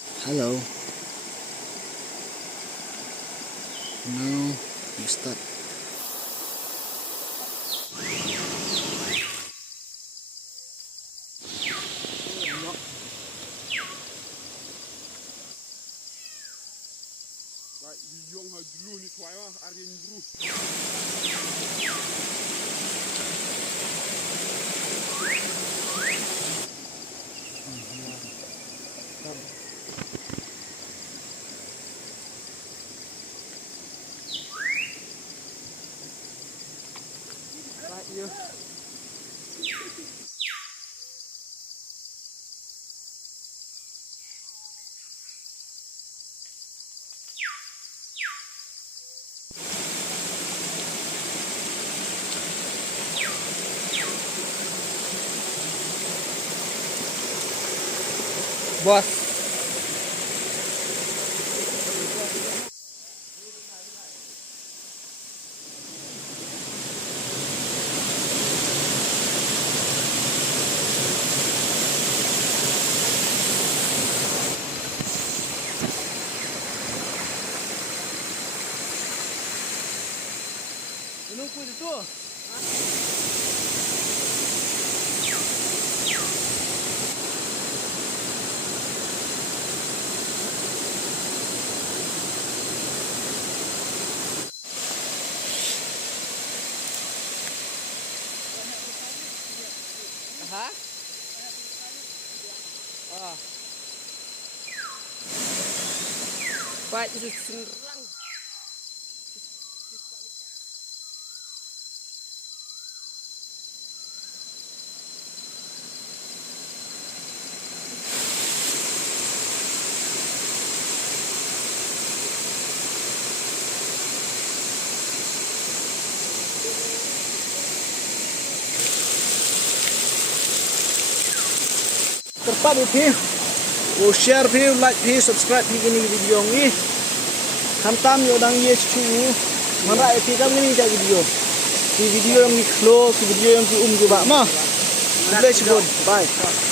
Hello. Now we start. Baik, biong ha dulu ni tuai mah hari buru. Baik ya. Bos. Menunggu itu. Ha? Ah. Baik itu serang. Terpat itu. Share view, like view, subscribe view ini video ni. Hantam yo dang ye chu. Mana itu kan ini jadi video. Di video yang di close, video yang di ke bak mah. Bye.